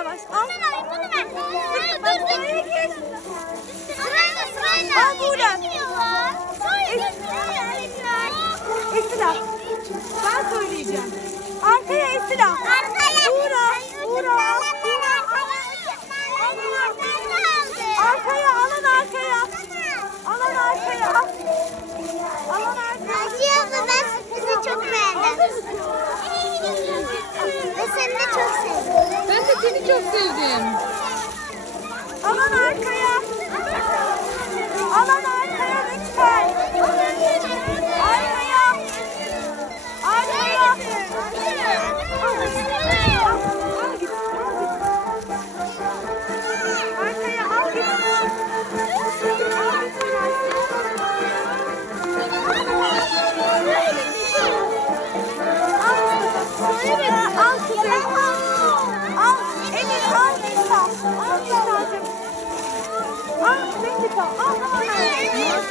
yavaş. Al. Bunu. Dur dur. Sırayla sırayla. Al Buğra. Esra. Ben söyleyeceğim. Arkaya Esra. Arkaya. Sevdim. Al Nisa'cığım. Al Nisa. Al. Gidiyorum.